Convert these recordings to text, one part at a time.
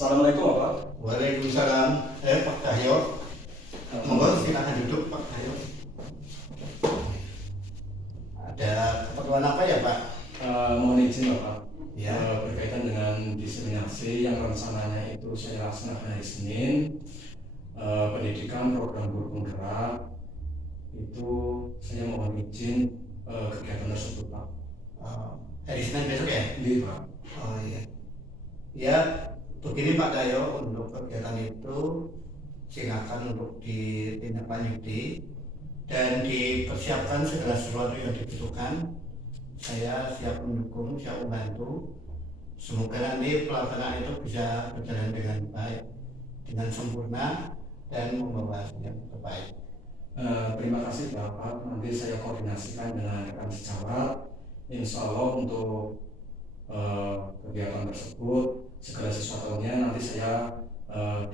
Assalamualaikum Bapak. Waalaikumsalam. Pak Cahyo. Monggo silakan duduk Pak Cahyo. Ada keperluan apa ya Pak? Mohon izin Bapak. Ya. Berkaitan dengan diseminasi yang rencananya itu saya laksanakan hari Senin, pendidikan program guru penggerak itu saya mohon izin kegiatan tersebut Pak. Hari Senin besok ya? Iya Pak. Oh iya. Ya, begini Pak Cahyo, untuk kegiatan itu silakan untuk ditindaklanjuti dan dipersiapkan segala sesuatu yang dibutuhkan. Saya siap mendukung, siap membantu. Semoga nanti pelaksanaan itu bisa berjalan dengan baik, dengan sempurna dan membawa hasil yang terbaik. Terima kasih Bapak. Nanti saya koordinasikan dengan rekan sejawat. Insya Allah untuk kegiatan tersebut segala sesuatunya nanti saya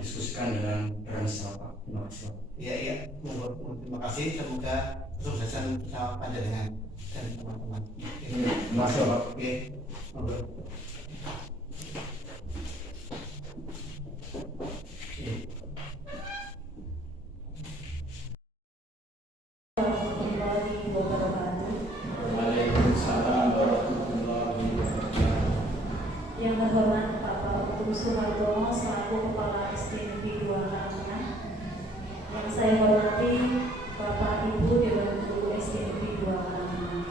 diskusikan dengan rekan sejawat. Terima kasih. Iya, terima kasih. Semoga kesuksesan bersama panjenengan dan teman-teman. Terima kasih Bapak. Oke, monggo. Waalaikumsalam warahmatullahi wabarakatuh. Yang terhormat Bapak Utu Suhartono selaku Kepala SD Negeri 2 Karangtengah. Yang saya hormati Bapak Ibu Dewan Guru SD Negeri 2 Karangtengah.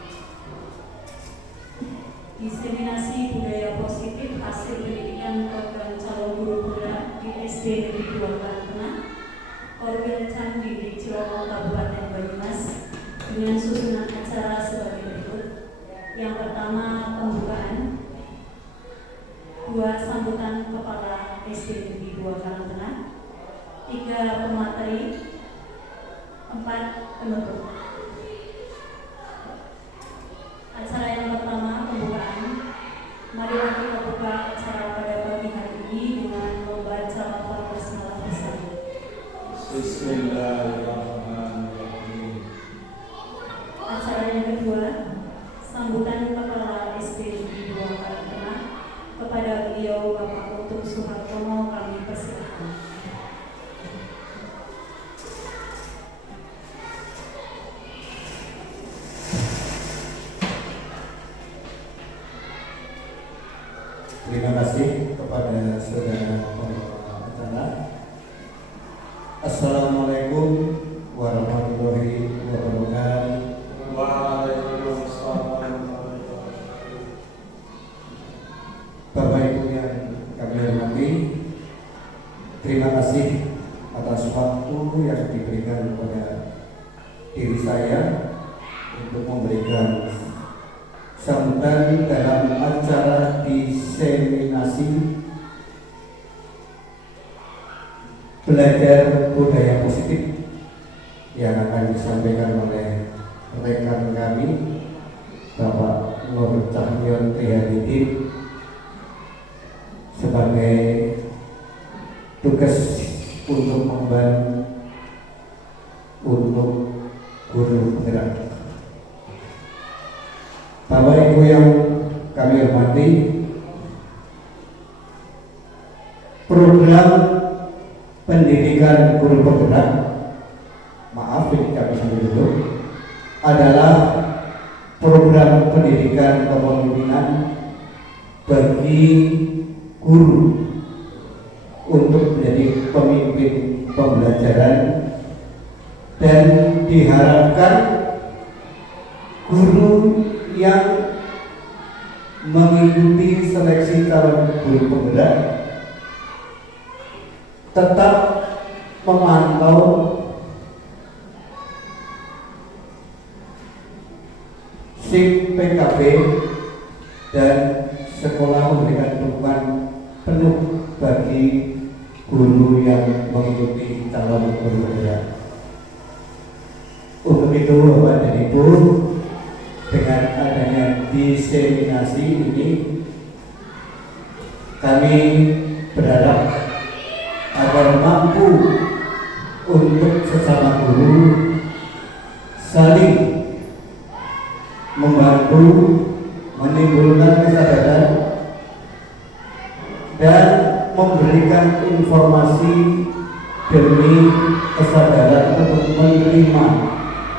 Diseminasi budaya positif hasil pendidikan program calon guru penggerak di SD Negeri 2 Karangtengah, Korwil di Cilongok Kabupaten Banyumas dengan susunan acara sebagai berikut. Yang pertama, pembukaan. 2. Sambutan Kepala SD Negeri 2 Karangtengah. 3. Pemateri. 4. Penutup. Acara yang pertama, pembukaan. Mari kita buka acara pada pagi hari ini dengan membaca lafaz basmalah bersama. Bismillahirrahmanirrahim. Acara yang kedua, sambutan Kepala SD Negeri 2 Karangtengah. Kepada beliau Bapak Utu Suhartono kami persilakan. Terima kasih kepada saudara pembawa acara. Assalamualaikum warahmatullahi wabarakatuh. Waalaikumsalam. Bapak Ibu yang kami hormati, terima kasih atas waktu yang diberikan kepada diri saya untuk memberikan sambutan dalam acara diseminasi belajar budaya positif yang akan disampaikan oleh rekan kami Bapak Nur Cahyon Triadidin sebagai tugas untuk untuk guru penggerak. Bapak Ibu yang kami hormati, program pendidikan guru penggerak, maaf ini kami sambil dulu, adalah program pendidikan kepemimpinan bagi guru untuk menjadi pemimpin pembelajaran, dan diharapkan guru yang mengikuti seleksi calon guru penggerak tetap memantau SIP PKB dan sekolah memberikan dukungan penuh bagi guru yang mengikuti calon guru penggerak. Untuk itu Bapak dan Ibu, dengan adanya diseminasi ini, kami berharap agar mampu untuk sesama guru saling membantu, menimbulkan kesadaran dan memberikan informasi demi kesadaran untuk menerima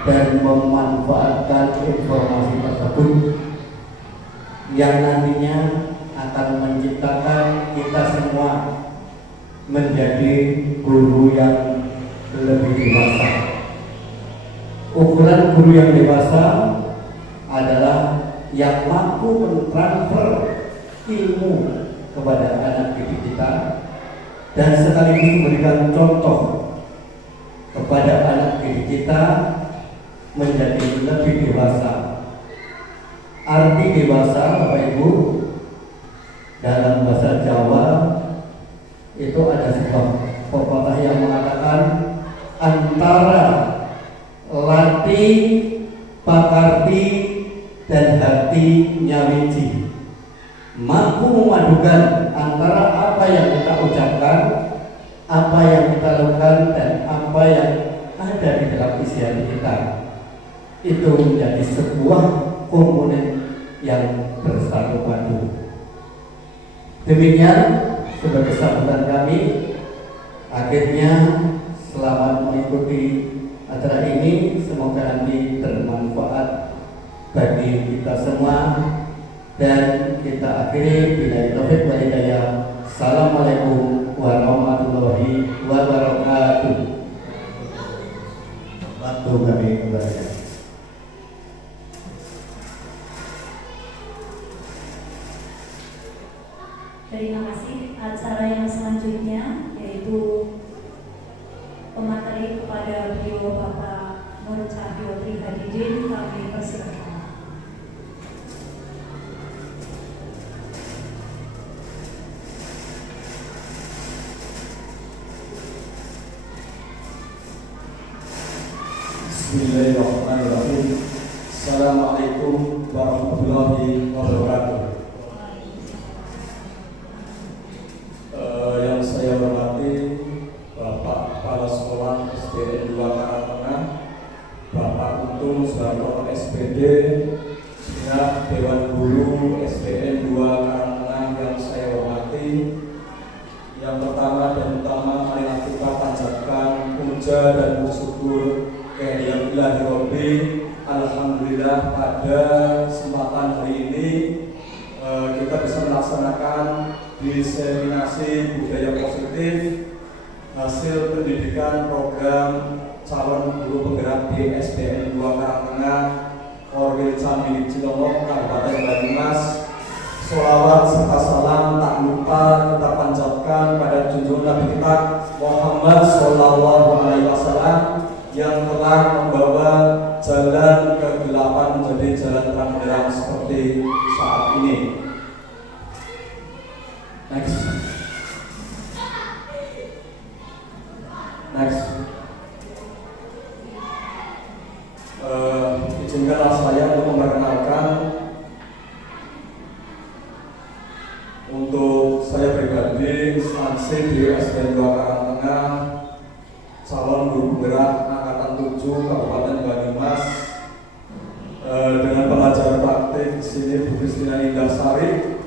dan memanfaatkan informasi tersebut yang nantinya akan menciptakan kita semua menjadi guru yang lebih dewasa. Ukuran guru yang dewasa adalah yang mampu mentransfer ilmu kepada anak didik kita dan sekaligus memberikan contoh kepada anak didik kita menjadi lebih dewasa. Arti dewasa, Bapak Ibu, dalam bahasa Jawa itu ada sebuah pepatah yang mengatakan antara lati, pakarti, dan hati nyawiji, mampu memadukan antara apa yang kita ucapkan, apa yang kita lakukan, dan apa yang ada di dalam isi hati kita. Itu menjadi sebuah komponen yang bersatu padu. Demikian sebagai sambutan kami. Akhirnya selamat mengikuti acara ini, semoga nanti bermanfaat bagi kita semua, dan kita akhiri bila taufik wal hidayah. Assalamualaikum warahmatullahi wabarakatuh. Waktu kami kembali. Terima kasih. Acara yang selanjutnya yaitu pemateri kepada beliau Bapak Nur Cahyo Trihadidin, kami persilakan. Bismillahirrahmanirrahim. Assalamualaikum warahmatullahi wabarakatuh. Yang saya hormati Bapak Kepala Sekolah SDN 2 Karangtengah, Bapak Untung Suharto SPD, pihak Dewan Guru SDN 2 Karangtengah yang saya hormati. Yang pertama dan utama, marilah kita panjatkan puja dan bersyukur kehadirat Ilahi Rabbi. Alhamdulillah pada kesempatan hari ini kita bisa melaksanakan diseminasi budaya positif hasil pendidikan program calon guru penggerak di SDN 2 Karangtengah, Korwil Camilik Cilongok, Kabupaten Banyumas. Sholawat serta salam tak lupa kita panjatkan pada junjungan Nabi kita Muhammad Sallallahu Alaihi Wasallam yang telah membawa jalan kegelapan menjadi jalan terang benderang seperti saat ini. Next. Izinkanlah saya untuk memperkenalkan untuk saya pribadi instansi di SDN 2 Karangtengah, calon guru Guru Penggerak Angkatan 7 Kabupaten Banyumas dengan pelajar praktik di sini Bu Kristina Indah Sari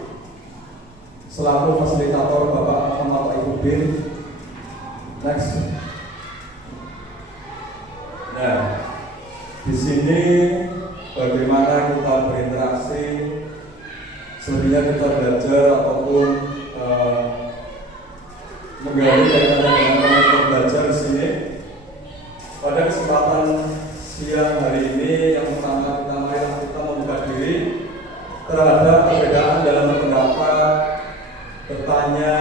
selaku fasilitator Bapak Ahmad Ibuddin. Next. Nah, di sini bagaimana kita berinteraksi, sebenarnya kita belajar ataupun menggali kaitannya dengan kita belajar di sini. Pada kesempatan siang hari ini, yang pertama kita membuka diri terhadap perbedaan dalam berpendapat, bertanya,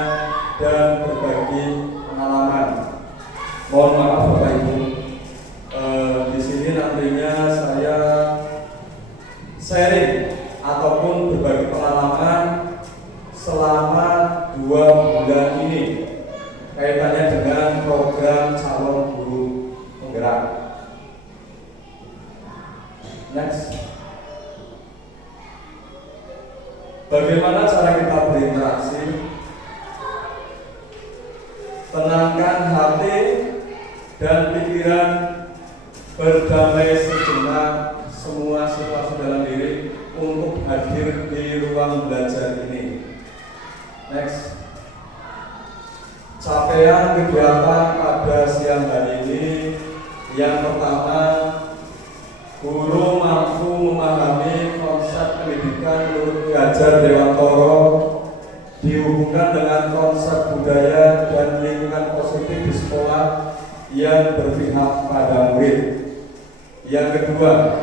dan berbagi pengalaman. Mohon maaf Bapak Ibu, di sini nantinya saya sharing ataupun berbagi pengalaman selama 2 bulan ini kaitannya dengan program calon guru penggerak. Next. Bagaimana cara kita berinteraksi? Tenangkan hati dan pikiran, berdamai sejenak semua situasi dalam diri untuk hadir di ruang belajar ini. Next. Capaian kegiatan pada siang hari ini, yang pertama, guru mampu memahami konsep pendidikan menurut Ki Hajar Dewantoro dihubungkan dengan konsep budaya dan lingkungan positif di sekolah yang berpihak pada murid. Yang kedua,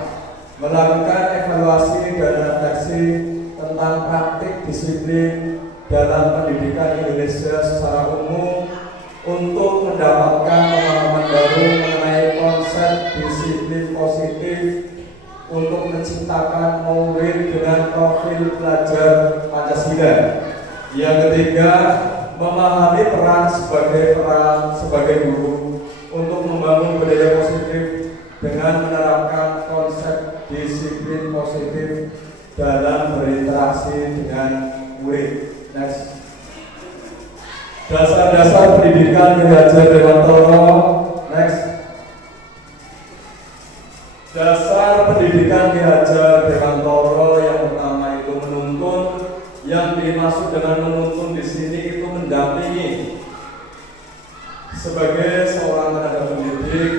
melakukan evaluasi dan refleksi tentang praktik disiplin dalam pendidikan Indonesia secara umum untuk mendapatkan pemahaman baru mengenai konsep disiplin positif untuk menciptakan murid dengan profil pelajar Pancasila. Yang ketiga, memahami peran sebagai guru untuk membangun budaya positif dengan menerapkan konsep disiplin positif dalam berinteraksi dengan murid. Next. Dasar-dasar pendidikan Ki Hajar Dewantoro. Next. Dasar pendidikan Ki Hajar Dewantoro yang pertama itu menuntun. Yang dimaksud dengan menuntun di sini itu mendampingi. Sebagai seorang tenaga pendidik,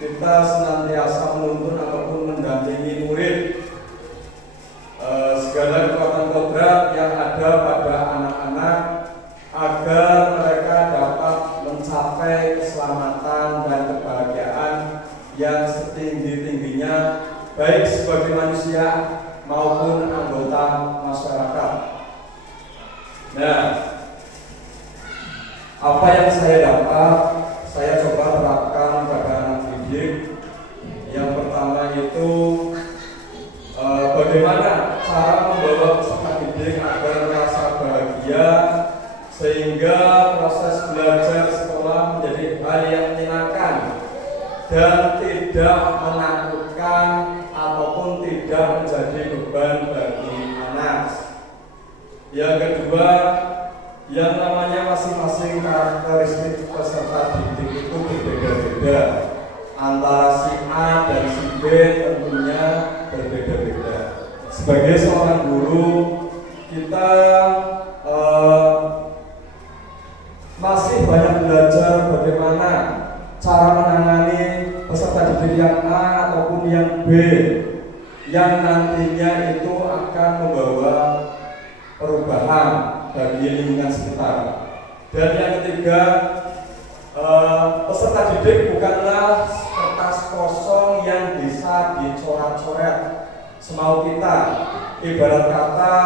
kita senantiasa menuntun ataupun mendampingi murid. Segala kekuatan kodrat yang ada pada anak-anak agar mereka dapat mencapai keselamatan dan kebahagiaan yang setinggi-tingginya baik sebagai manusia maupun anggota masyarakat. Nah, apa yang saya dapat, saya coba terapkan pada anak didik. Yang pertama itu bagaimana cara membawa peserta didik agar merasa bahagia sehingga proses belajar sekolah menjadi hal yang menyenangkan dan tidak menakutkan ataupun tidak menjadi beban bagi anak. Yang kedua, yang namanya masing-masing karakteristik peserta didik itu berbeda-beda. Antara si A dan si B tentunya berbeda-beda. Sebagai seorang guru, kita masih banyak belajar bagaimana cara menangani peserta didik yang A ataupun yang B yang nantinya itu akan membawa perubahan bagi lingkungan sekitar. Dan yang ketiga, peserta didik bukanlah kertas kosong yang bisa dicoret-coret semau kita. Ibarat kata,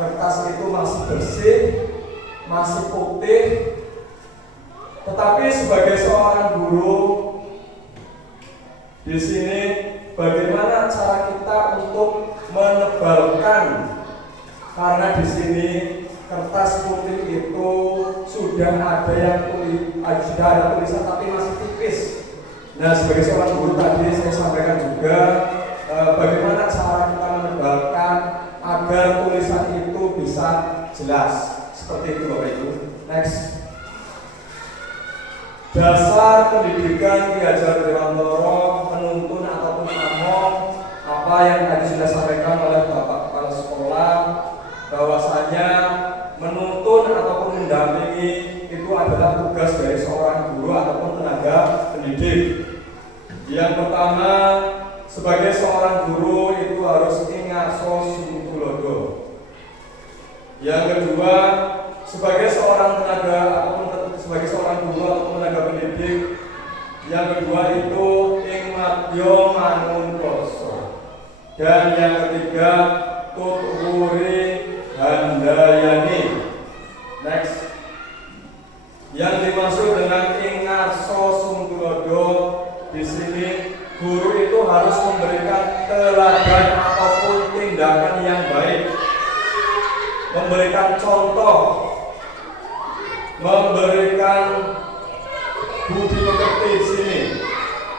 kertas itu masih bersih, masih putih, tetapi sebagai seorang guru di sini bagaimana cara kita untuk menebalkan, karena di sini kertas putih itu sudah ada tulisan tapi masih tipis. Nah, sebagai seorang guru tadi saya sampaikan juga bagaimana cara kita menebalkan agar tulisan itu bisa jelas. Seperti itu Bapak Ibu. Next. Dasar Dasar pendidikan Ki Hajar Dewantara menuntun ataupun among apa yang tadi sudah disampaikan oleh Bapak Kepala Sekolah, bahwasanya menuntun ataupun mendampingi itu adalah tugas dari seorang guru ataupun tenaga pendidik. Yang pertama, sebagai seorang guru itu harus ingarso sunggulodo. Yang kedua, sebagai seorang tenaga ataupun sebagai seorang guru ataupun tenaga pendidik, yang kedua itu ingmadyo manungkoso. Dan yang ketiga, tutwuri handayani. Next. Yang dimaksud dengan ingarso sunggulodo di sini, guru itu harus memberikan teladan ataupun tindakan yang baik, memberikan contoh, memberikan budi pekerti di sini,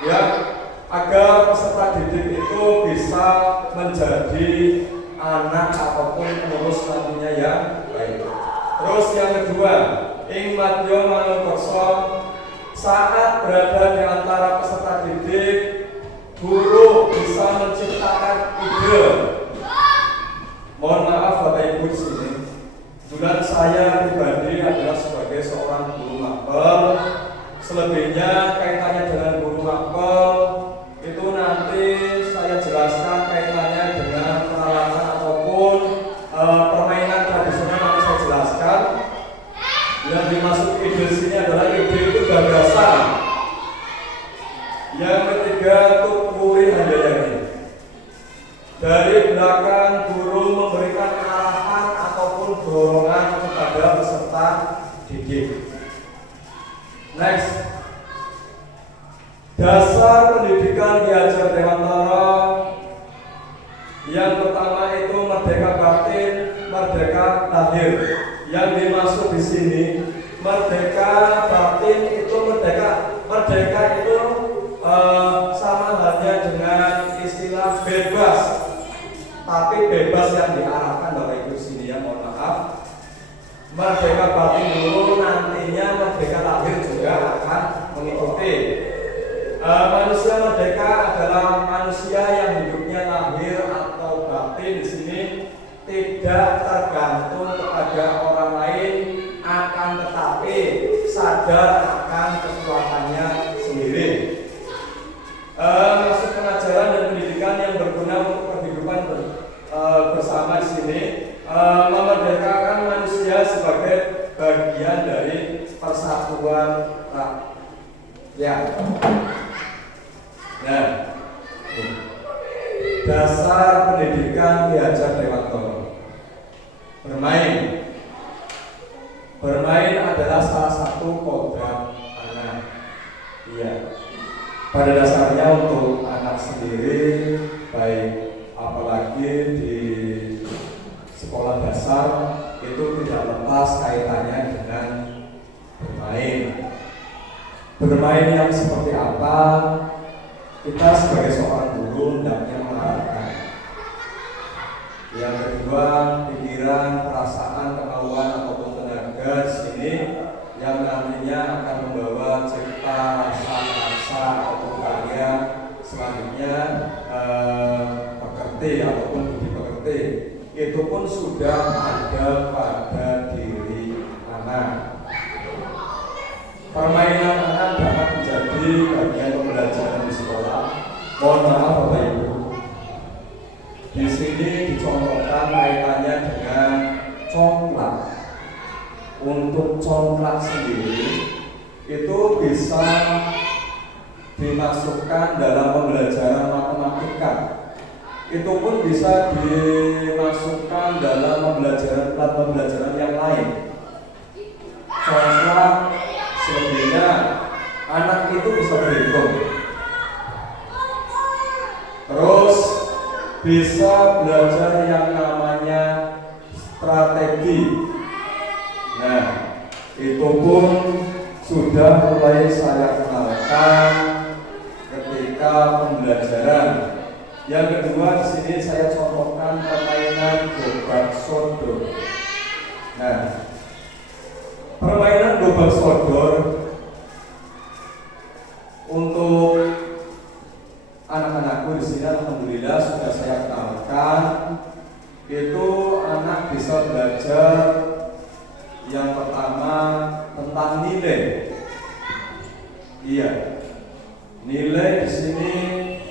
ya, agar peserta didik itu bisa menjadi anak ataupun penerus nantinya yang baik. Terus yang kedua, ingmadyo manungkoso, saat berada di antara peserta didik, guru bisa menciptakan ide. Mohon maaf Bapak Ibu di sini. Kebetulan saya pribadi adalah sebagai seorang guru mapel. Selebihnya kaitannya dengan guru mapel itu nanti saya jelaskan kaitannya dengan peralatan ataupun permainan tradisional yang saya jelaskan. Yang dimaksud ide di sini adalah ide itu gagasan. Yang ketiga, tutwuri handayani. Dari belakang guru memberikan arahan ataupun dorongan kepada peserta didik. Next. Dasar pendidikan Ki Hajar Dewantara. Yang pertama itu merdeka batin, merdeka lahir. Yang dimaksud di sini merdeka batin itu merdeka itu sama halnya dengan istilah bebas, tapi bebas yang diarahkan Bapak Ibu sini ya, mohon maaf. Merdeka batin dulu, nantinya merdeka lahir juga akan mengikuti. Manusia merdeka adalah manusia yang hidupnya lahir atau batin di sini tidak tergantung kepada orang lain, akan tetapi sadar akan kekuatannya sendiri. Maksud pengajaran dan pendidikan yang berguna untuk kehidupan bersama di sini, memerdekakan manusia sebagai bagian dari persatuan rakyat. Nah, dasar pendidikan Ki Hajar Dewantara. Bermain adalah salah satu kodrat anak. Iya. Pada dasarnya untuk anak sendiri, baik apalagi di sekolah dasar, itu tidak lepas kaitannya dengan bermain. Bermain yang seperti apa? Kita sebagai seorang guru hendaknya mengarahkan. Yang kedua, pikiran, perasaan, kemauan ataupun tenaga di sini yang nantinya akan membawa cipta, rasa ataupun karya selanjutnya pekerti ataupun budi pekerti. Itu pun sudah ada pada diri anak. Permainan anak dapat menjadi bagian pembelajaran di sekolah. Mohon maaf Bapak Ibu, di sini dicontohkan kaitannya dengan congklak. Untuk congklak sendiri itu bisa dimasukkan dalam pembelajaran matematika. Itu pun bisa dimasukkan dalam pembelajaran yang lain. Congklak selebihnya anak itu bisa berhitung, terus bisa belajar yang namanya strategi. Nah, itu pun sudah mulai saya kenalkan ketika pembelajaran. Yang kedua di sini saya contohkan permainan gobak sodor. Nah, permainan gobak sodor Untuk anak-anakku di sini alhamdulillah sudah saya kenalkan. Itu anak bisa belajar yang pertama tentang nilai. Iya, nilai di sini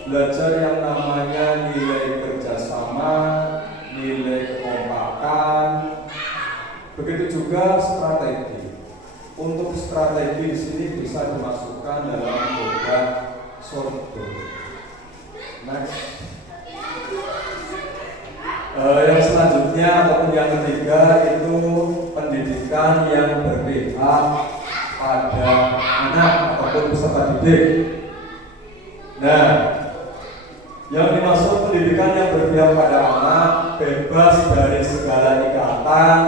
belajar yang namanya nilai kerjasama, nilai kekompakan, begitu juga strategi. Untuk strategi di sini bisa dimasukkan dalam program Sordo. Next. Yang selanjutnya ataupun yang ketiga itu pendidikan yang berpihak pada anak ataupun peserta didik. Nah, yang dimaksud pendidikan yang berpihak pada anak bebas dari segala ikatan,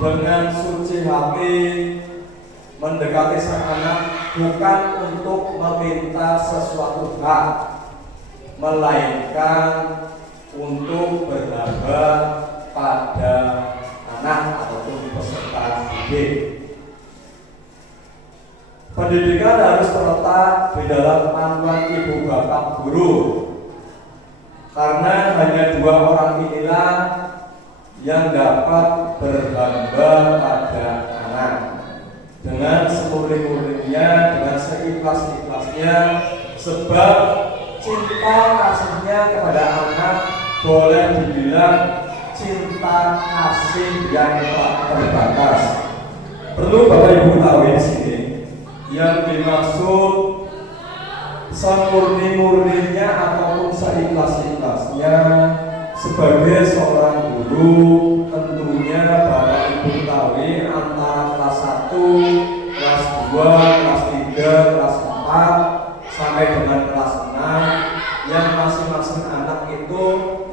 dengan suci hati mendekati sang anak bukan untuk meminta sesuatu hak, melainkan untuk berharga pada anak ataupun peserta didik. Pendidikan harus terletak di dalam panduan ibu bapak guru, karena hanya dua orang inilah yang dapat berhamba pada anak dengan semurni-murninya, dengan seikhlas-ikhlasnya, sebab cinta kasihnya kepada anak boleh dibilang cinta kasih yang tak terbatas. Perlu Bapak Ibu tahu di sini, yang dimaksud semurni-murninya ataupun seikhlas-ikhlasnya sebagai seorang guru, tentunya Bapak Ibu tahu antara kelas 1, kelas 2, kelas 3, kelas 4 sampai dengan kelas 6 yang masing-masing anak itu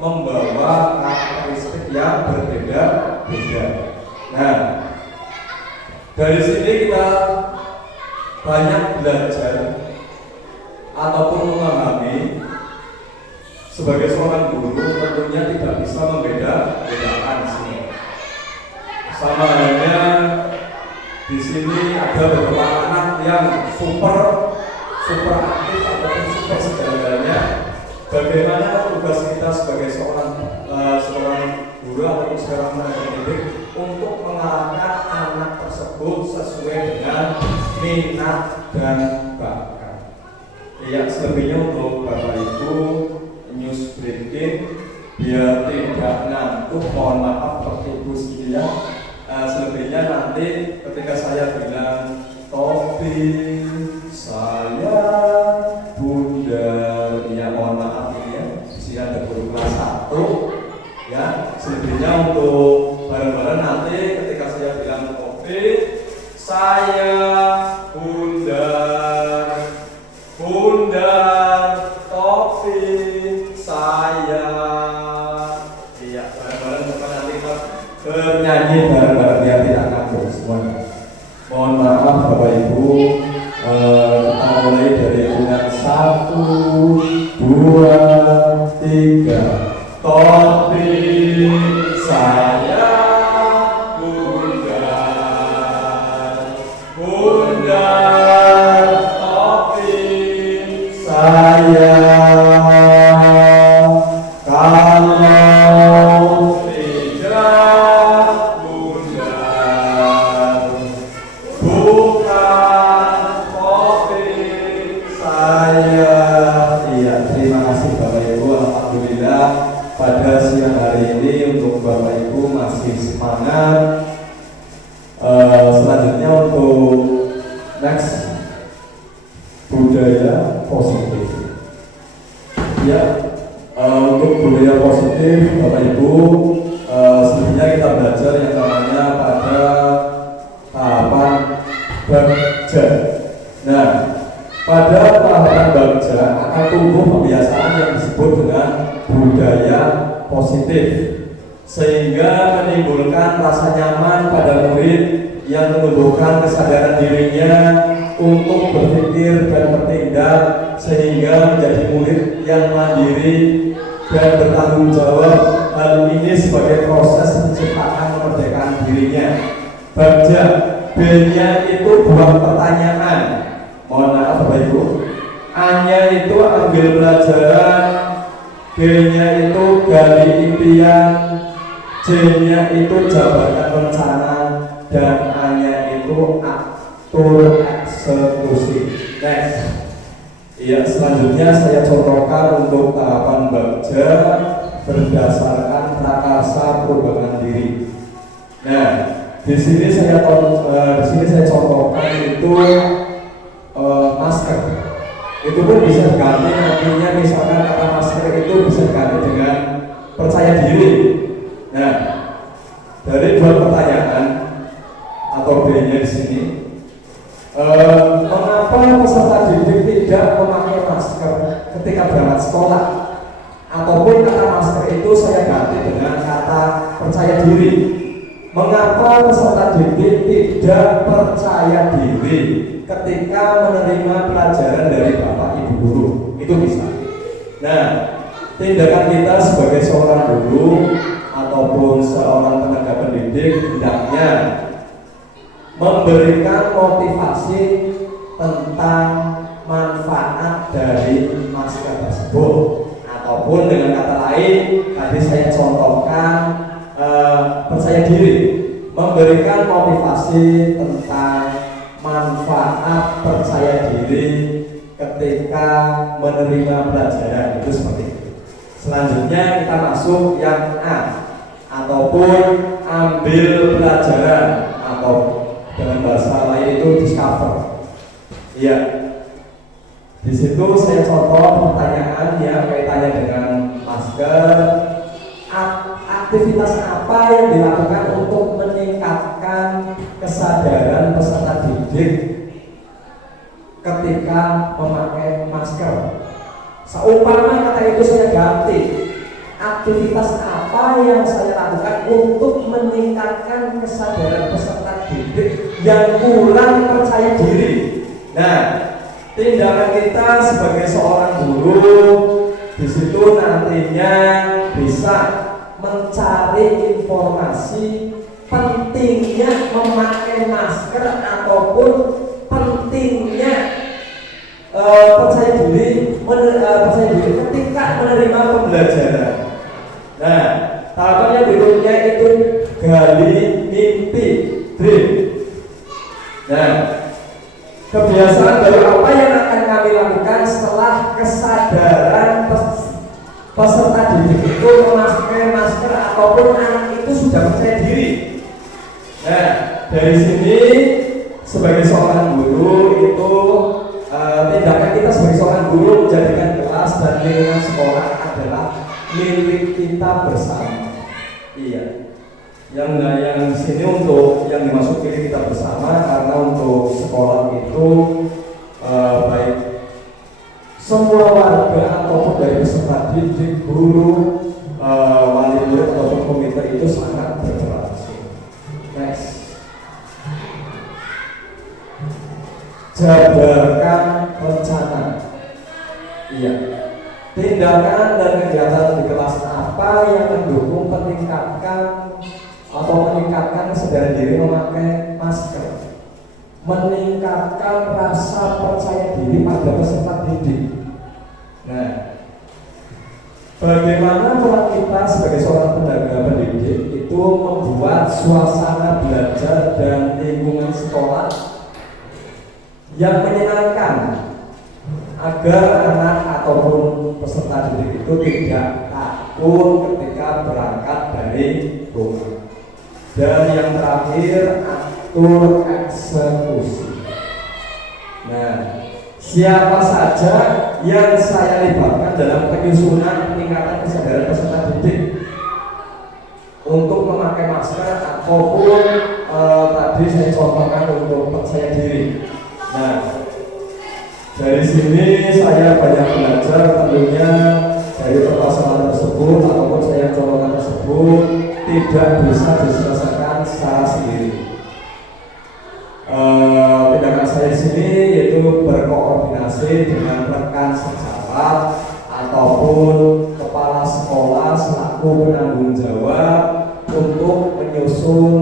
membawa karakteristik yang berbeda-beda. Nah, dari sini kita banyak belajar ataupun memahami. Sebagai seorang guru tentunya tidak bisa membedakan sini. Sama halnya di sini ada beberapa anak yang super aktif ataupun super segalanya. Bagaimana tugas kita sebagai seorang guru atau seorang pendidik untuk mengarahkan anak tersebut sesuai dengan minat dan bakat. Ya, selebihnya untuk Bapak Ibu news breaking biar tidak ngantuk, mohon maaf Bapak Ibu sekalian. Selebihnya nanti ketika saya bilang Topi, saya, Bunda, ya mohon maaf ya, di sini ada guru kelas 1 ya. Selebihnya untuk bareng-bareng nanti ketika saya bilang Topi, saya, Bunda, Topi, saya, iya bareng-bareng nanti kita bernyanyi bareng-bareng biar tidak ngantuk semuanya. Mohon maaf Bapak Ibu, kita mulai dari dengan 1, 2, 3. Topi, saya, Bunda, Topi, saya. Kalau tidak Bunda, bukan Topi saya. Iya, terima kasih Bapak Ibu. Alhamdulillah pada siang hari ini untuk Bapak Ibu masih semangat. Selanjutnya untuk next, budaya positif. Ya, untuk budaya positif Bapak Ibu, sebenarnya kita belajar yang namanya pada tahapan bagja. Nah, pada tahapan bagja akan tumbuh kebiasaan yang disebut dengan budaya positif, sehingga menimbulkan rasa nyaman pada murid yang menumbuhkan kesadaran dirinya untuk berpikir dan bertindak, sehingga menjadi murid yang mandiri dan bertanggung jawab. Hal ini sebagai proses menciptakan kemerdekaan dirinya. Bagja, B-nya itu buah pertanyaan. Mohon maaf Bapak Ibu. A-nya itu ambil pelajaran, G-nya itu gali impian, J-nya itu jabatan rencana, dan A-nya itu atur eksekusi. Next. Iya, selanjutnya saya contohkan untuk tahapan Bagja berdasarkan prakarsa perubahan diri. Nah, di sini saya contohkan itu masker. Itu pun bisa diganti nantinya, misalkan kata masker itu bisa diganti dengan percaya diri. Nah, dari dua pertanyaan atau B-nya di sini, mengapa peserta didik tidak memakai masker ketika berangkat sekolah? Ataupun kata masker itu saya ganti dengan kata percaya diri. Mengapa peserta didik tidak percaya diri ketika menerima pelajaran dari Bapak Ibu guru? Itu bisa. Nah, tindakan kita sebagai seorang guru ataupun seorang tenaga pendidik hendaknya memberikan motivasi tentang manfaat dari masker tersebut, ataupun dengan kata lain tadi saya contohkan percaya diri, memberikan motivasi tentang manfaat percaya diri ketika menerima pelajaran, itu seperti itu. Selanjutnya kita masuk yang A, ataupun ambil pelajaran, atau dengan bahasa lain itu discover. Iya. Di situ saya contoh pertanyaan yang kaitannya dengan masker. Aktivitas apa yang dilakukan untuk meningkatkan kesadaran peserta didik ketika memakai masker? Seumpama kata itu saya ganti, aktivitas apa yang saya lakukan untuk meningkatkan kesadaran peserta didik yang kurang percaya diri? Nah, tindakan kita sebagai seorang guru di situ nantinya bisa mencari informasi pentingnya memakai masker ataupun pentingnya percaya diri ketika menerima pembelajaran. Nah, tahapan yang berikutnya itu gali mimpi, dream. Nah, kebiasaan baru apa yang akan kami lakukan setelah kesadaran peserta didik itu memakai masker ataupun anak itu sudah percaya diri? Nah, dari sini sebagai seorang guru itu tindakan kita sebagai seorang guru menjadikan kelas dan lingkungan sekolah adalah milik kita bersama. Iya. Yang sini untuk yang dimaksud milik kita bersama, karena untuk sekolah itu baik semua warga ataupun dari peserta didik, guru, wali murid ataupun komite itu sangat berperan. Next. Jabarkan rencana. Iya. Tindakan dan kegiatan di kelas apa yang mendukung meningkatkan kesadaran diri memakai masker, meningkatkan rasa percaya diri pada peserta didik. Nah, bagaimana peran kita sebagai seorang tenaga pendidik itu membuat suasana belajar dan lingkungan sekolah yang menyenangkan agar anak ataupun peserta didik itu tidak takut ketika berangkat dari rumah. Dan yang terakhir, atur eksekusi. Nah, siapa saja yang saya libatkan dalam penyusunan peningkatan kesadaran peserta didik untuk memakai masker ataupun tadi saya contohkan untuk percaya diri. Nah, dari sini saya banyak belajar tentunya dari permasalahan tersebut ataupun saya contohkan tersebut tidak bisa diselesaikan secara sendiri. Tindakan saya di sini yaitu berkoordinasi dengan rekan sejawat ataupun kepala sekolah selaku penanggung jawab untuk menyusun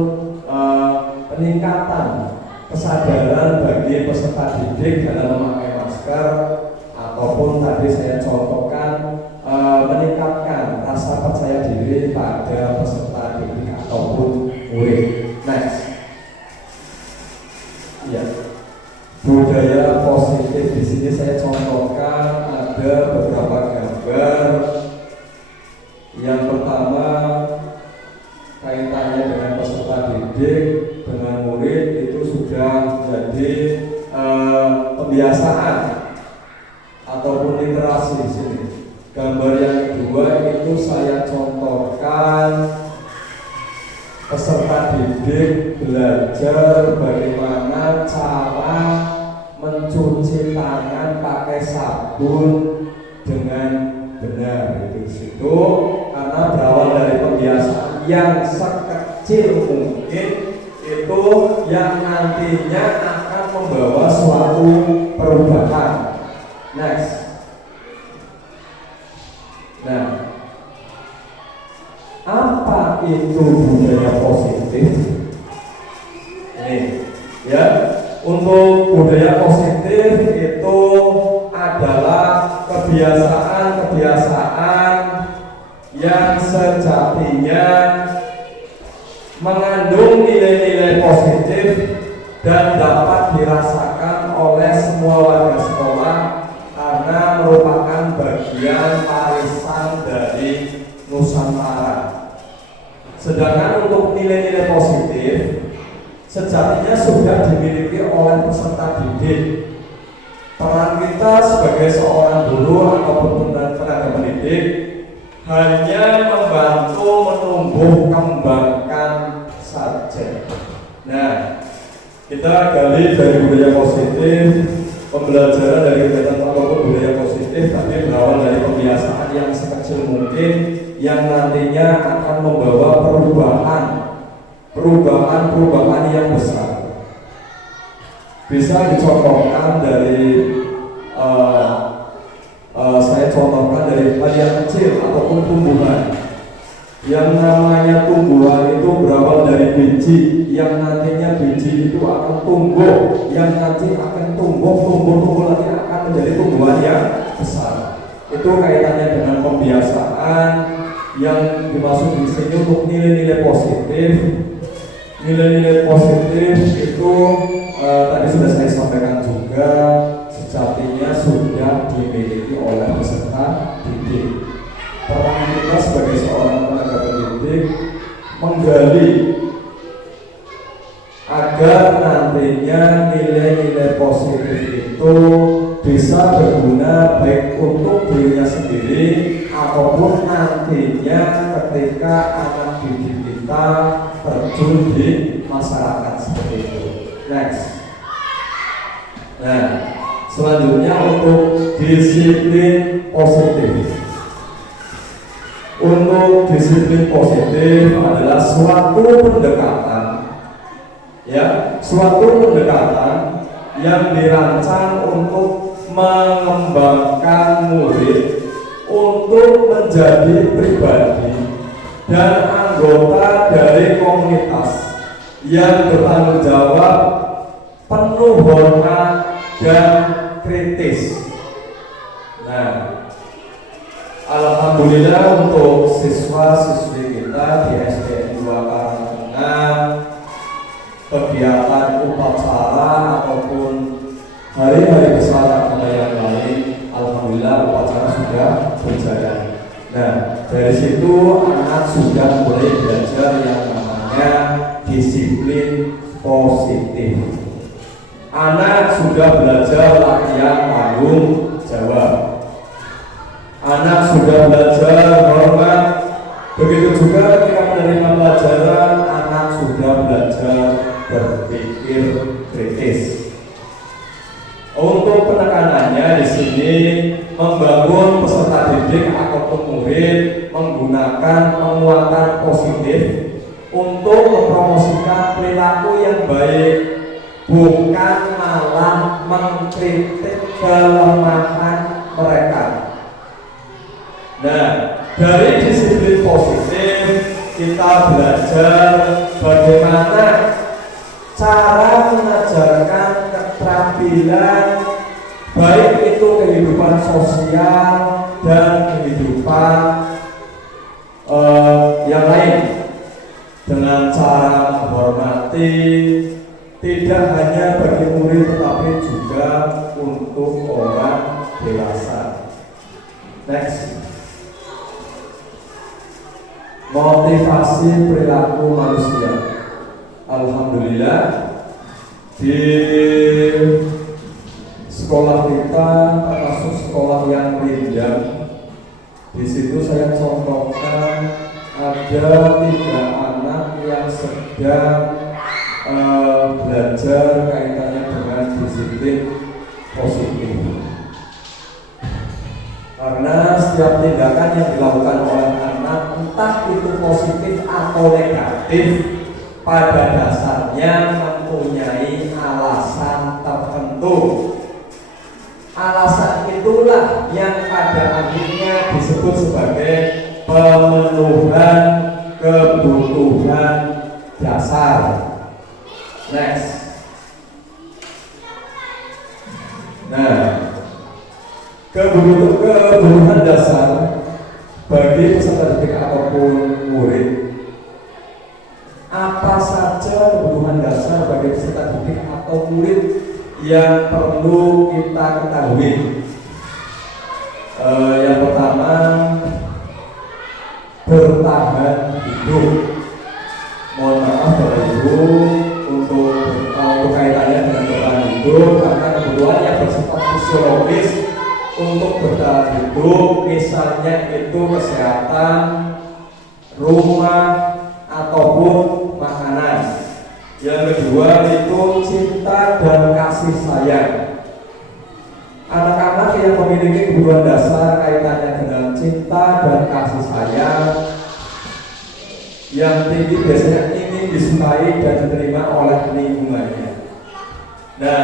peningkatan kesadaran bagi peserta didik dalam memakai masker. masker, ataupun tadi saya contohkan meningkatkan rasa percaya diri pada peserta didik ataupun murid. Next, ya, budaya positif di sini saya contohkan ada beberapa gambar. Yang pertama kaitannya dengan peserta didik dengan murid itu sudah jadi pembiasaan ataupun literasi di sini. Gambar yang kedua itu saya contohkan peserta didik belajar bagaimana cara mencuci tangan pakai sabun dengan benar. Itu situ karena berawal dari pembiasaan yang sekecil mungkin itu yang nantinya akan membawa suatu perubahan. Next. Nah, apa itu budaya positif? Ini, ya, untuk budaya positif itu adalah kebiasaan-kebiasaan yang sejatinya mengandung nilai-nilai positif dan dapat dirasakan oleh semua warga sekolah karena merupakan bagian warisan dari Nusantara. Sedangkan untuk nilai-nilai positif sejatinya sudah dimiliki oleh peserta didik. Peran kita sebagai seorang guru ataupun tenaga pendidik hanya membantu menumbuh kembangkan saja. Nah, kita gali dari budaya positif, pembelajaran dari kegiatan ataupun budaya positif tapi berawal dari kebiasaan yang sekecil mungkin yang nantinya akan membawa perubahan yang besar. Bisa dicontohkan dari saya contohkan dari hal yang kecil ataupun tumbuhan. Yang namanya tumbuhan itu berawal dari biji, yang nantinya biji itu akan tumbuh, yang nanti akan tumbuh lagi akan menjadi tumbuhan yang besar. Itu kaitannya dengan pembiasaan yang dimaksud di sini untuk nilai-nilai positif. Nilai-nilai positif itu tadi sudah saya sampaikan juga sejatinya sudah dimiliki oleh peserta didik. Peran kita sebagai seorang tenaga pendidik menggali agar nantinya nilai-nilai positif itu bisa berguna baik untuk dirinya sendiri ataupun nantinya ketika anak didik kita terjun di masyarakat seperti itu. Next. Nah, selanjutnya untuk disiplin positif. Untuk disiplin positif adalah suatu pendekatan, ya, suatu pendekatan yang dirancang untuk mengembangkan murid untuk menjadi pribadi dan anggota dari komunitas yang bertanggung jawab, penuh hormat dan kritis. Nah, alhamdulillah untuk siswa-siswi kita di SDN 2 Karangtengah, kegiatan upacara ataupun hari-hari besar agama yang lain, alhamdulillah upacara sudah berjalan. Nah, dari situ anak sudah mulai belajar yang namanya disiplin positif. Anak sudah belajar latihan tanggung jawab. Anak sudah belajar hormat. Begitu juga ketika menerima pelajaran, anak sudah belajar berpikir kritis. Untuk penekanannya di sini membangun peserta didik ataupun murid menggunakan penguatan positif untuk mempromosikan perilaku yang baik, bukan malah mengkritik kelemahan mereka. Nah, dari disiplin positif kita belajar bagaimana cara mengajarkan keterampilan baik itu kehidupan sosial dan kehidupan yang lain, dengan cara menghormati tidak hanya bagi murid tetapi juga untuk orang dewasa. Next, motivasi perilaku manusia. Alhamdulillah di sekolah kita termasuk sekolah yang rindang. Di situ saya contohkan ada 3 anak yang sedang belajar kaitannya dengan disiplin positif. Karena setiap tindakan yang dilakukan oleh anak, entah itu positif atau negatif, pada dasarnya mempunyai alasan tertentu. Alasan itulah yang pada akhirnya disebut sebagai pemenuhan kebutuhan dasar. Next. Nah, kebutuhan dasar bagi peserta didik ataupun murid. Apa saja kebutuhan dasar bagi peserta didik atau murid yang perlu kita ketahui? Yang pertama, bertahan hidup. Mohon maaf Bapak Ibu untuk kaitannya dengan bertahan hidup, karena kebutuhan yang bersifat fisiologis untuk bertahan hidup, misalnya itu kesehatan, rumah, ataupun makanan. Yang kedua itu cinta dan kasih sayang. Anak-anak yang memiliki kebutuhan dasar kaitannya dengan cinta dan kasih sayang yang tinggi biasanya ingin disukai dan diterima oleh lingkungannya. Nah,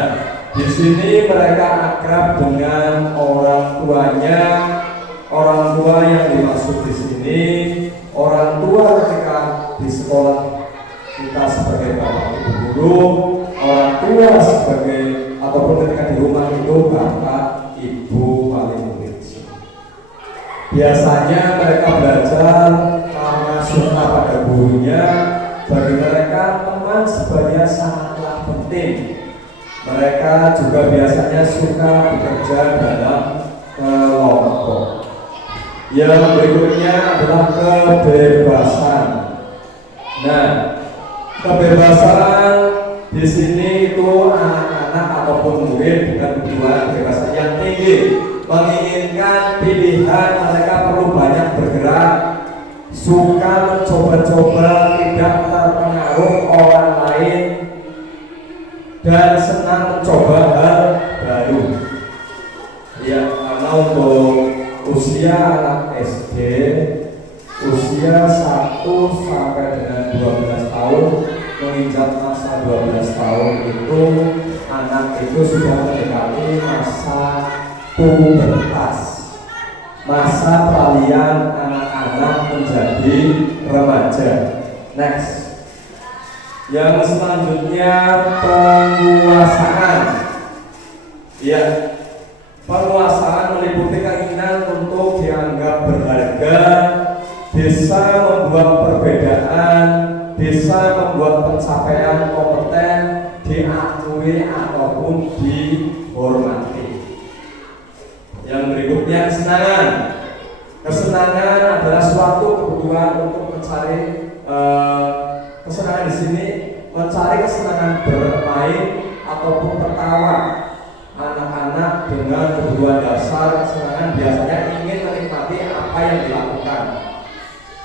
di sini mereka akrab dengan orang tuanya. Orang tua yang dimaksud di sini orang tua ketika di sekolah kita sebagai bapak ibu guru, orang tua sebagai ataupun ketika di rumah itu bapak ibu paling murid. Biasanya mereka belajar karena suka pada gurunya. Bagi mereka teman sebenarnya sangatlah penting. Mereka juga biasanya suka bekerja dalam kelompok. Yang berikutnya adalah kebebasan. Nah, kebebasan di sini itu anak-anak ataupun murid dengan kebutuhan kebebasan yang tinggi, menginginkan pilihan, mereka perlu banyak bergerak, suka mencoba-coba, tidak terpengaruh orang lain, dan senang mencoba hal baru. Ya, karena untuk usia anak SD, usia 1 sampai dengan 12 tahun, menginjak masa 12 tahun itu anak itu sudah mendekati masa pubertas, masa peralihan anak-anak menjadi remaja. Next, yang selanjutnya penguasaan. Ya, penguasaan meliputi keinginan untuk dianggap berharga, bisa membuat perbedaan, bisa membuat pencapaian kompeten diakui ataupun dihormati. Yang berikutnya kesenangan. Kesenangan adalah suatu kebutuhan untuk mencari kesenangan di sini, mencari kesenangan bermain ataupun tertawa. Anak-anak dengan kebutuhan dasar kesenangan biasanya ingin menikmati apa yang dilakukan.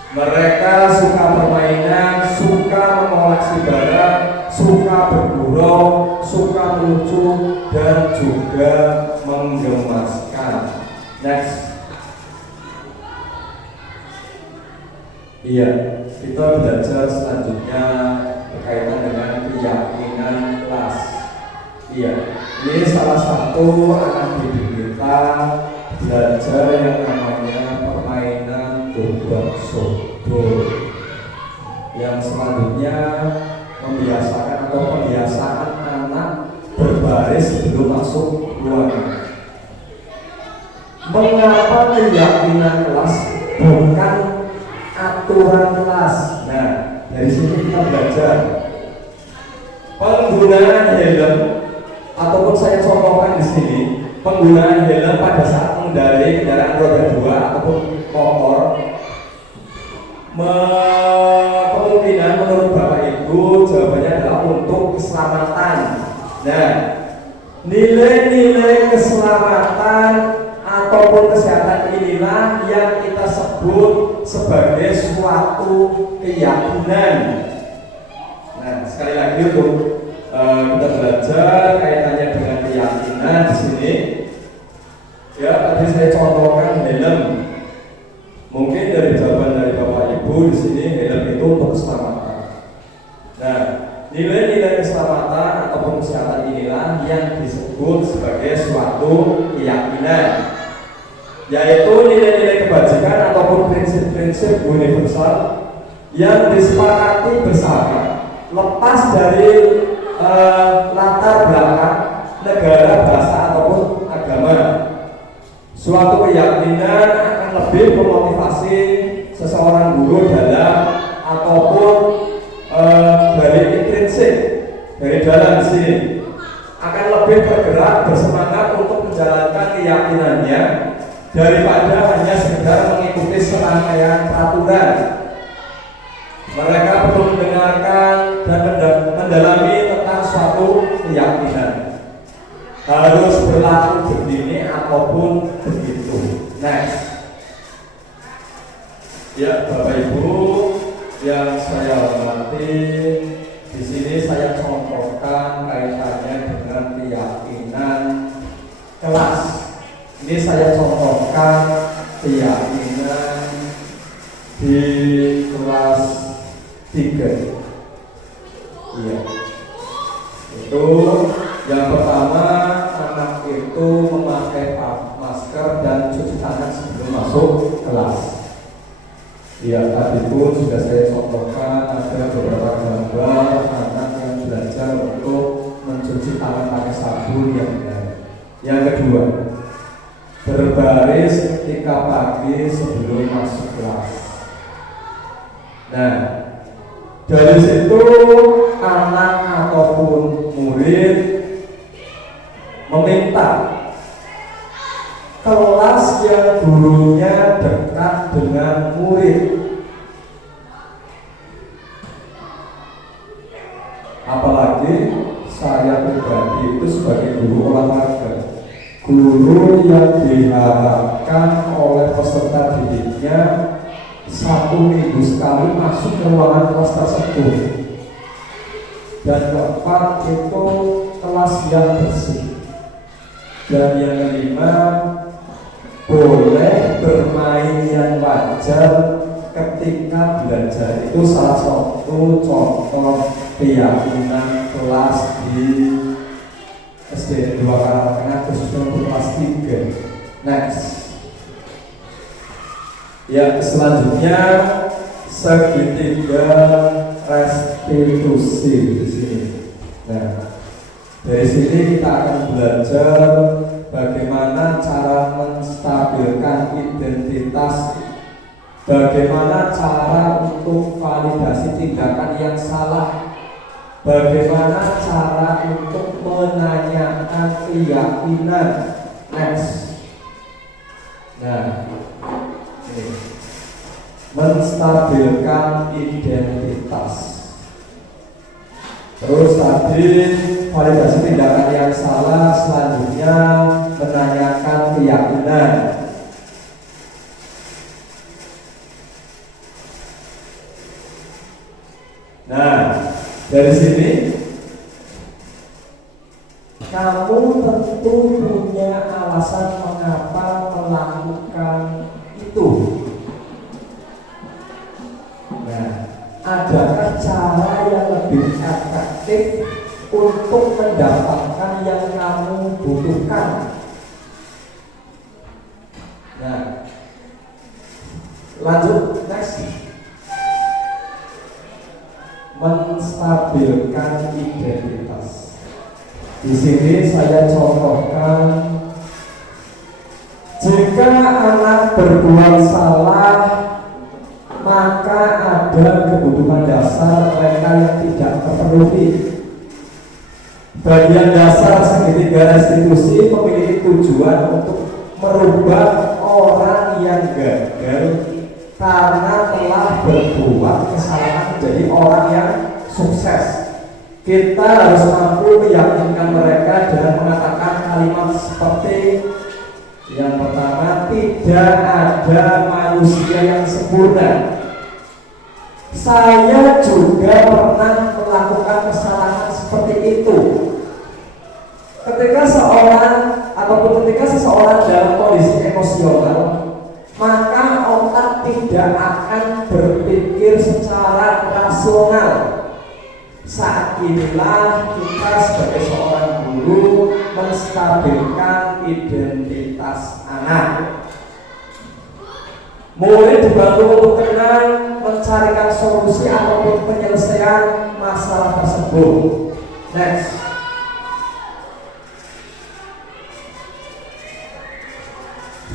Mereka suka permainan, suka mengoleksi barang, suka bergurau, suka melucu, dan juga menggemaskan. Next. Iya, kita belajar selanjutnya berkaitan dengan keyakinan kelas. Iya, ini salah satu anak didik kita belajar yang namanya permainan dobrak sodor. Yang selanjutnya membiasakan atau pembiasaan anak berbaris sebelum masuk ruangan. Mengapa keyakinan kelas bukan aturan kelas? Nah, dari sini kita belajar penggunaan helm, ataupun saya contohkan di sini penggunaan helm pada saat mengendarai kendaraan roda 2 ataupun motor. Kemungkinan menurut Bapak Ibu jawabannya adalah untuk keselamatan. Nah, nilai-nilai keselamatan ataupun kesehatan inilah yang kita sebut sebagai suatu keyakinan. Nah, sekali lagi untuk kita belajar kaitannya dengan keyakinan di sini. Ya, tadi saya contohkan helm. Mungkin dari jawaban dari Bapak Ibu di sini helm itu untuk keselamatan. Nah, nilai-nilai keselamatan ataupun kesehatan inilah yang disebut sebagai suatu keyakinan, yaitu nilai-nilai kebajikan ataupun prinsip-prinsip universal yang disepakati bersama, lepas dari latar belakang negara, bahasa ataupun agama. Suatu keyakinan akan lebih memotivasi seseorang guru dalam ataupun dari intrinsik, dari dalam sini akan lebih bergerak bersemangat untuk menjalankan keyakinannya daripada hanya sekedar mengikuti serangkaian peraturan. Mereka perlu mendengarkan dan mendalami tentang suatu keyakinan. Harus berlaku begini ataupun begitu. Next. Ya, Bapak Ibu yang saya hormati, di sini saya contohkan kaitannya dengan keyakinan kelas. Ini saya contohkan keyakinan di kelas 3. Iya. Itu yang pertama, anak itu memakai masker dan cuci tangan sebelum masuk kelas. Ya, tadi pun sudah saya contohkan ada beberapa gambar anak yang belajar untuk mencuci tangan pakai sabun yang benar. Yang kedua, berbaris ketika pagi sebelum masuk kelas. Nah, dari situ anak ataupun murid meminta kelas yang gurunya dekat dengan murid. Apalagi saya pribadi itu sebagai guru olahraga, guru yang diharapkan oleh peserta didiknya 1 minggu sekali masuk ke ruangan kelas tersebut. Dan keempat itu kelas yang bersih. Dan yang kelima, boleh bermain yang wajar ketika belajar. Itu salah satu contoh keyakinan kelas di SD 2 Karangtengah khususnya untuk kelas 3. Next. Ya, selanjutnya segitiga restitusi di sini. Nah, dari sini kita akan belajar bagaimana cara menstabilkan identitas, bagaimana cara untuk validasi tindakan yang salah, bagaimana cara untuk menanyakan keyakinan. Next. Nah, ini menstabilkan identitas. Terus tadi validasi tindakan yang salah, selanjutnya menanyakan keyakinan. Nah, dari sini kamu tentu punya alasan mengapa melakukan itu. Nah, adakah cara yang lebih efektif untuk mendapatkan yang kamu butuhkan? Nah, lanjut, next. Menstabilkan identitas. Di sini saya contohkan Jika anak berbuat salah, maka ada kebutuhan dasar mereka yang tidak terpenuhi. Bagian dasar segitiga restitusi memiliki tujuan untuk merubah orang yang gagal karena telah berbuat kesalahan menjadi orang yang sukses. Kita harus mampu meyakinkan mereka dengan mengatakan kalimat seperti yang pertama, tidak ada manusia yang sempurna. Saya juga pernah melakukan kesalahan seperti itu. Ketika seseorang dalam kondisi emosional, maka otak tidak akan berpikir secara rasional. Saat inilah kita sebagai seorang guru menstabilkan identitas anak. Murid dibantu untuk tenang mencarikan solusi ataupun penyelesaian masalah tersebut. Next.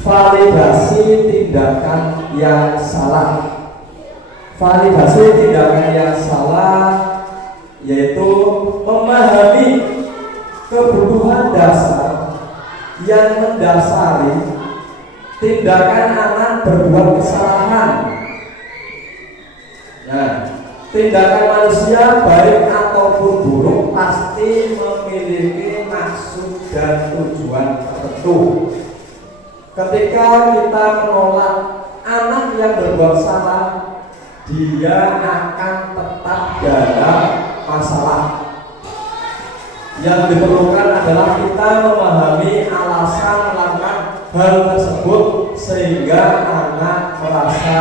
Validasi tindakan yang salah. Validasi tindakan yang salah yaitu memahami kebutuhan dasar yang mendasari tindakan anak berbuat kesalahan. Nah, tindakan manusia baik ataupun buruk pasti memiliki maksud dan tujuan tertentu. Ketika kita menolak anak yang berbuat salah, dia akan tetap dalam masalah. Yang diperlukan adalah kita memahami alasan melakukan hal tersebut sehingga anak merasa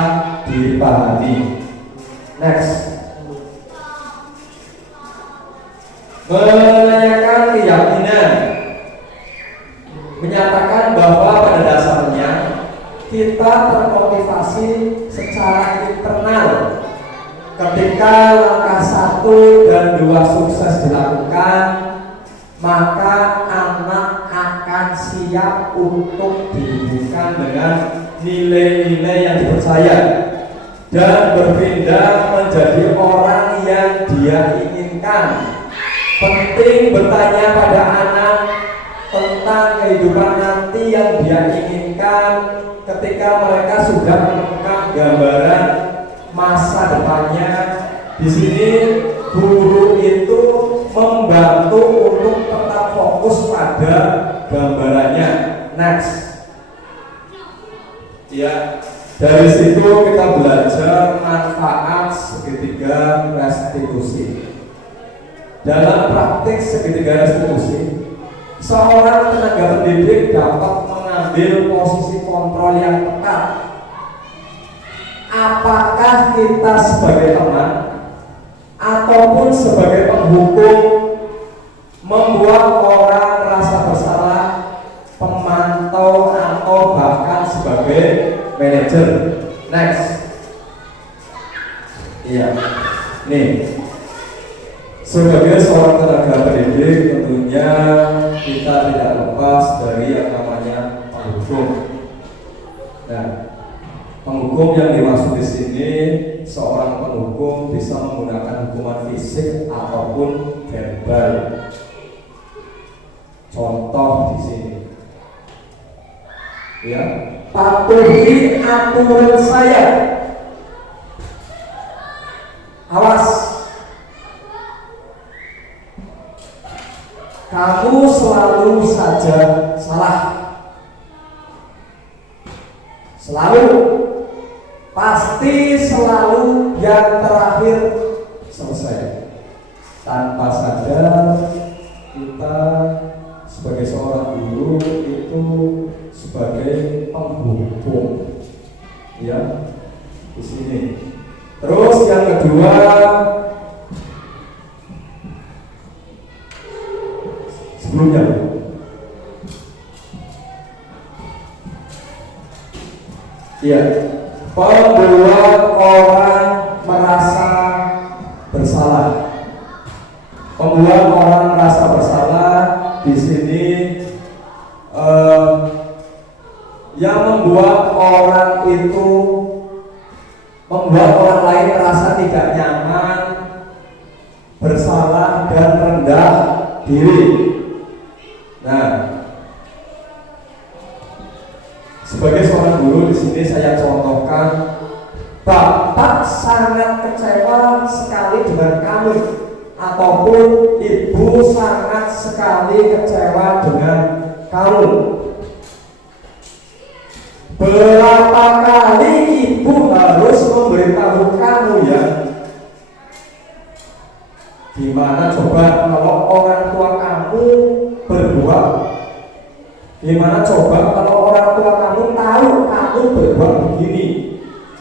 dipahami. Next. Menanyakan keyakinan, menyatakan bahwa pada dasarnya kita termotivasi secara internal. Ketika langkah 1 dan 2 sukses dilakukan, maka anak akan siap untuk dihubungkan dengan nilai-nilai yang dipercaya dan berpindah menjadi orang yang dia inginkan. Penting bertanya pada anak tentang kehidupan nanti yang dia inginkan ketika mereka sudah menemukan gambaran masa depannya. Di sini guru itu membantu untuk tetap fokus pada gambarannya. Next. Ya, dari situ kita belajar manfaat segitiga restitusi. Dalam praktik segitiga restitusi, seorang tenaga pendidik dapat mengambil posisi kontrol yang tepat. Apakah kita sebagai teman ataupun sebagai penghukum membuat orang merasa bersalah, pemantau atau bahkan sebagai manajer? Next. Iya. Nih. Sebagai seorang tenaga pendidik tentunya kita tidak lepas dari yang namanya penghukum. Nah, penghukum yang dimaksud di sini, seorang penghukum bisa menggunakan hukuman fisik ataupun verbal. Contoh di sini, ya, patuhi aturan saya. Awas, kamu selalu saja salah. Selalu, pasti selalu yang terakhir selesai. Tanpa sadar kita sebagai seorang guru itu sebagai penghukum, ya, di sini. Terus yang kedua, sebelumnya, ya, membuat orang merasa bersalah. Membuat orang merasa bersalah di sini yang membuat orang lain merasa tidak nyaman, bersalah dan rendah diri. Nah, sebagai seorang guru di sini saya contohkan, Bapak sangat kecewa sekali dengan kamu, ataupun Ibu sangat sekali kecewa dengan kamu. Berapa kali Ibu harus memberitahu kamu ya? Gimana coba kalau orang tua kamu berbuat? Gimana coba kalau orang tua kamu tahu kamu berbuat begini?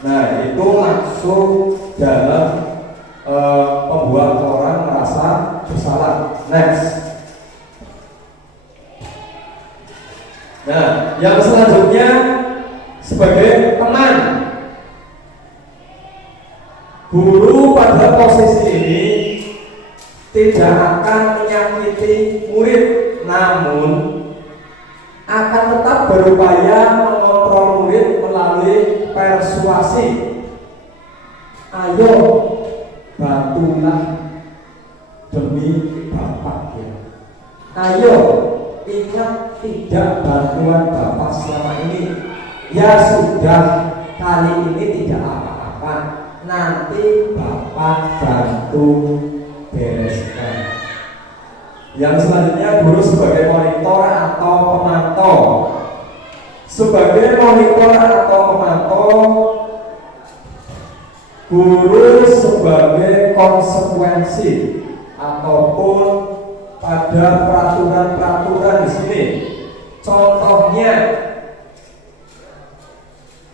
Nah, itu maksud dalam membuat orang merasa bersalah. Next. Nah, yang selanjutnya sebagai teman, guru pada posisi ini tidak akan menyakiti murid, namun akan tetap berupaya mengontrol murid melalui persuasi. Ayo, bantulah demi Bapak ya. Ayo, ingat tidak bantuan Bapak selama ini. Ya sudah, kali ini tidak apa-apa. Nanti Bapak bantu bereskan. Yang selanjutnya, guru sebagai monitor atau pemantau. Sebagai monitor atau pemantau, guru sebagai konsekuensi ataupun pada peraturan-peraturan di sini. Contohnya,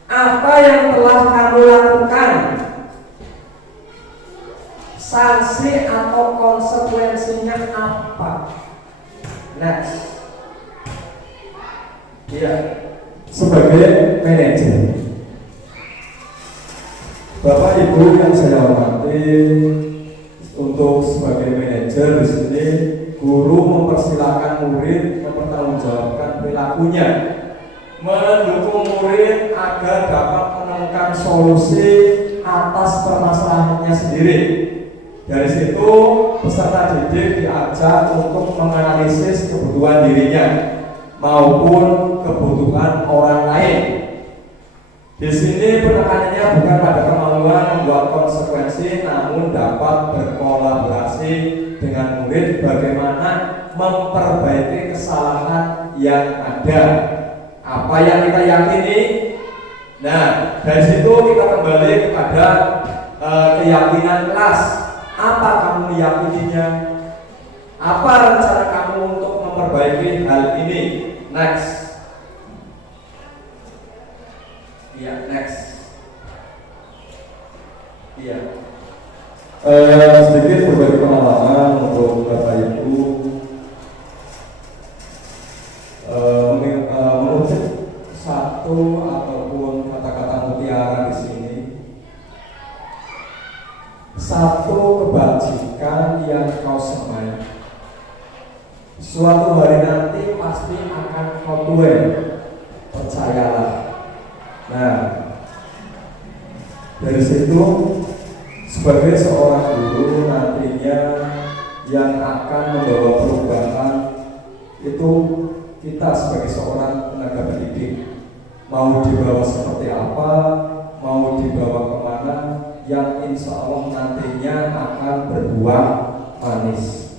apa yang telah kamu lakukan, sanksi atau konsekuensinya apa? Next. Ya, sebagai manajer, Bapak Ibu yang saya hormati, untuk sebagai manajer di sini, guru mempersilahkan murid mempertanggungjawabkan perilakunya, mendukung murid agar dapat menemukan solusi atas permasalahannya sendiri. Dari situ peserta didik diajak untuk menganalisis kebutuhan dirinya maupun kebutuhan orang lain. Di sini penekanannya bukan pada kemampuan membuat konsekuensi, namun dapat berkolaborasi dengan murid bagaimana memperbaiki kesalahan yang ada. Apa yang kita yakini? Nah, dari situ kita kembali kepada keyakinan kelas. Apa kamu meyakininya? Apa rencana kamu untuk memperbaiki hal ini? Next. Iya, next. Iya. Sedikit berbagi pengalaman untuk Bapak Ibu. Mengutip satu ataupun kata-kata mutiara di sini. Satu kebajikan yang kau semai, suatu hari nanti pasti akan kau tuai, percayalah. Nah, dari situ sebagai seorang guru nantinya yang akan membawa perubahan itu kita sebagai seorang tenaga pendidik, mau dibawa seperti apa, mau dibawa kemana, yang insya Allah nantinya akan berbuah manis.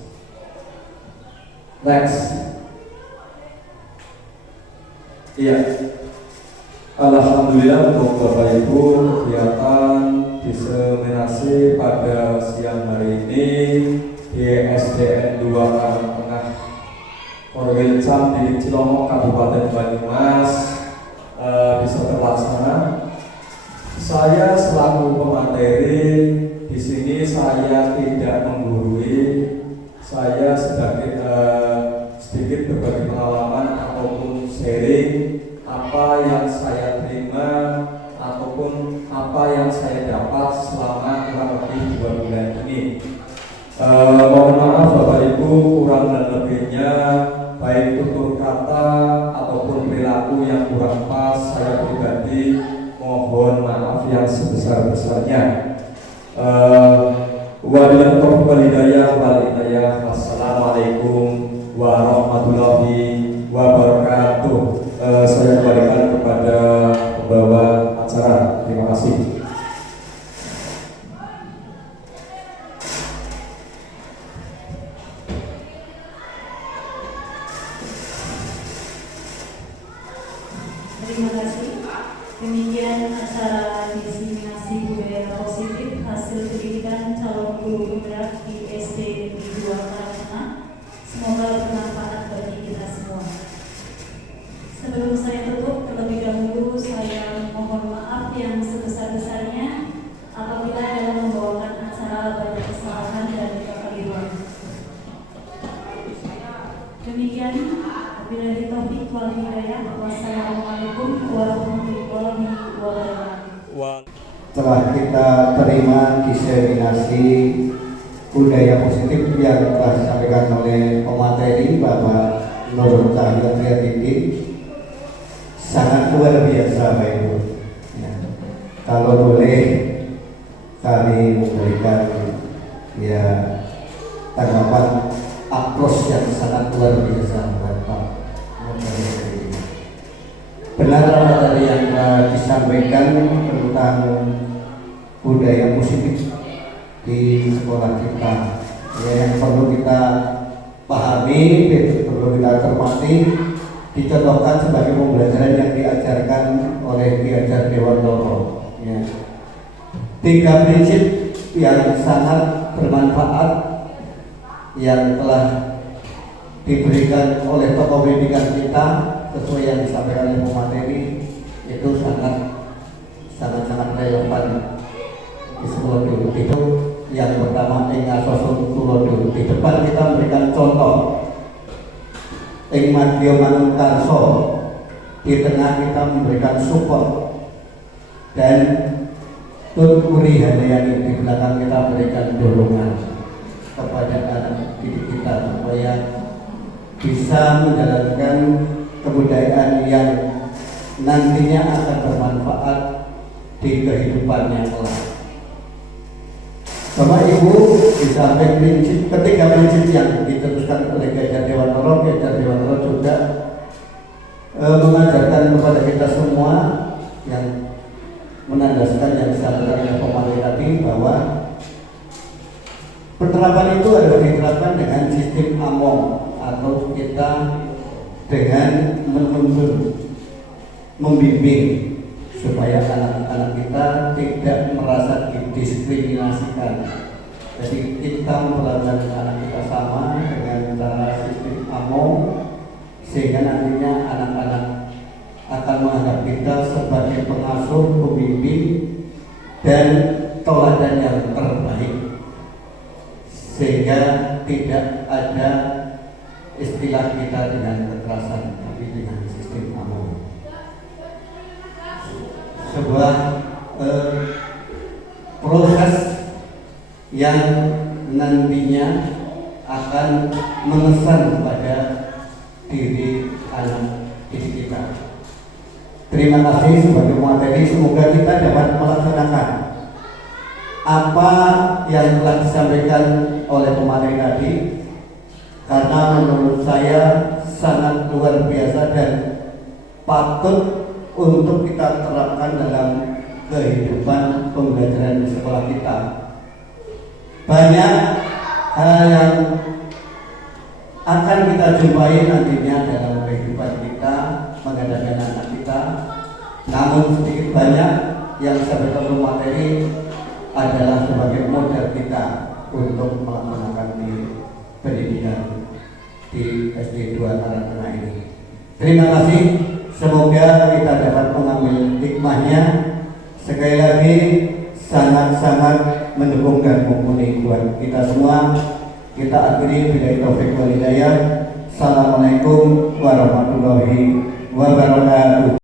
Next. Iya. Alhamdulillah untuk Bapak Ibu, kegiatan diseminasi pada siang hari ini di SDN 2 Karangtengah Korwilcam di Cilongok, Kabupaten Banyumas bisa terlaksana. Saya selaku pemateri di sini, saya tidak menggurui, saya sedikit berbagi pengalaman ataupun sharing apa yang saya terima ataupun apa yang saya dapat selama kurang lebih 2 bulan ini. Mohon maaf Bapak Ibu, kurang dan lebihnya baik tutur kata ataupun perilaku yang kurang pas, saya pribadi mohon maaf yang sebesar-besarnya. Wabillahi taufiq wal hidayah. Wassalamualaikum warahmatullahi wabarakatuh. Saya kembalikan kepada pembawa acara. Terima kasih. Terima kasih. Demikian acara diseminasi budaya positif hasil pendidikan calon guru penggerak di SD Negeri 2 Karangtengah. Semoga bermanfaat bagi kita semua. Sebelum saya tutup, terlebih dahulu saya mohon maaf yang sebesar-besarnya apabila dalam membawakan acara banyak kesalahan dan kekeliruan. Demikian, wabillahi taufiq wal hidayah. Wassalamualaikum warahmatullahi wabarakatuh. Telah kita terima diseminasi budaya positif yang telah disampaikan oleh pemateri Bapak Nur Cahyo Triatidin, sangat luar biasa Bapak Ibu. Ya. Kalau boleh kami memberikan ya tanggapan aplaus yang sangat luar biasa Bapak. Benar apa tadi yang disampaikan tentang budaya positif di sekolah kita, ya, yang perlu kita pahami, perlu kita cermati, dicontohkan sebagai pembelajaran yang diajarkan oleh Ki Hajar Dewantoro. Ya. 3 prinsip yang sangat bermanfaat yang telah diberikan oleh tokoh pendidikan kita sesuai yang disampaikan oleh pemateri itu sangat relevan di sekolah dulu. Itu yang pertama, ing sosok tulodo. Di depan kita memberikan contoh, ing madya manungkarso, di tengah kita memberikan support, dan tuturi hadayani, di belakang kita memberikan dorongan kepada anak didik kita supaya bisa menjalankan kebudayaan yang nantinya akan bermanfaat di kehidupannya kelak. Bapak Ibu, di samping prinsip, ketiga prinsip yang diteruskan oleh Ki Hajar Dewantoro juga mengajarkan kepada kita semua yang menandaskan yang disampaikan oleh pemateri tadi, bahwa penerapan itu harus diterapkan dengan sistem AMOM, atau kita dengan menuntun, membimbing supaya anak-anak kita tidak merasa didiskriminasikan. Jadi kita memperlakukan anak kita sama dengan cara sistem AMOM, sehingga nantinya anak-anak akan menganggap kita sebagai pengasuh, pembimbing, dan teladan yang terbaik, sehingga tidak ada istilah kita dengan kekerasan, tapi dengan sistem AMOM. Sebuah proses yang nantinya akan mengesan pada diri anak didik kita. Terima kasih sebagai pemateri, semoga kita dapat melaksanakan apa yang telah disampaikan oleh pemateri tadi, karena menurut saya sangat luar biasa dan patut untuk kita terapkan dalam kehidupan pembelajaran di sekolah kita. Banyak hal yang akan kita jumpai nantinya dalam kehidupan kita menghadapi anak kita, namun sedikit banyak yang saya berikan materi adalah sebagai modal kita untuk melaksanakan di pendidikan di SD 2 Karangtengah ini. Terima kasih, semoga kita dapat mengambil hikmahnya. Sekali lagi sangat-sangat mendukung dan mumpuni buat kita semua. Kita akhiri billahi taufiq wal hidayah. Assalamualaikum warahmatullahi wabarakatuh.